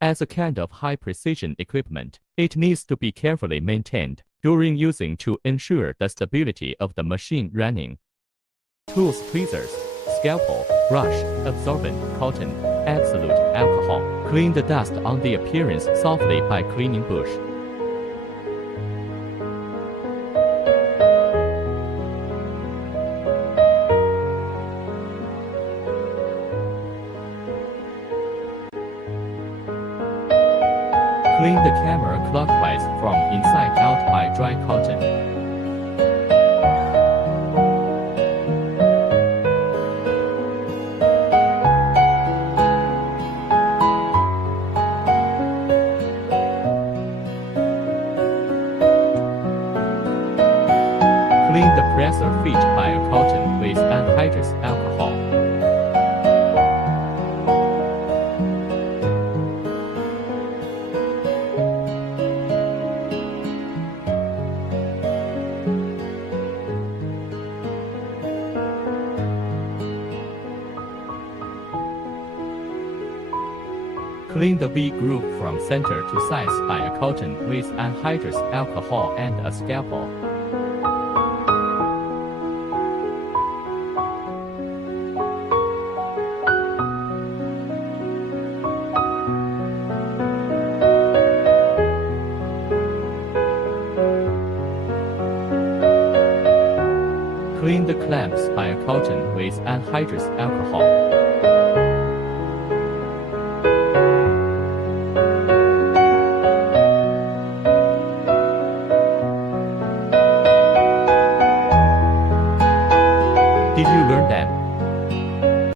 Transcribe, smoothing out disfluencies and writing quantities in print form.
As a kind of high-precision equipment, it needs to be carefully maintained during using to ensure the stability of the machine running. Tools: tweezers, scalpel, brush, absorbent, cotton, absolute, alcohol. Clean the dust on the appearance softly by cleaning bush. Clean the camera clockwise from inside out by dry cotton. Clean the presser feet by a cotton with anhydrous alcohol. Clean the V-groove from center to sides by a cotton with anhydrous alcohol and a scalpel. Clean the clamps by a cotton with anhydrous alcohol.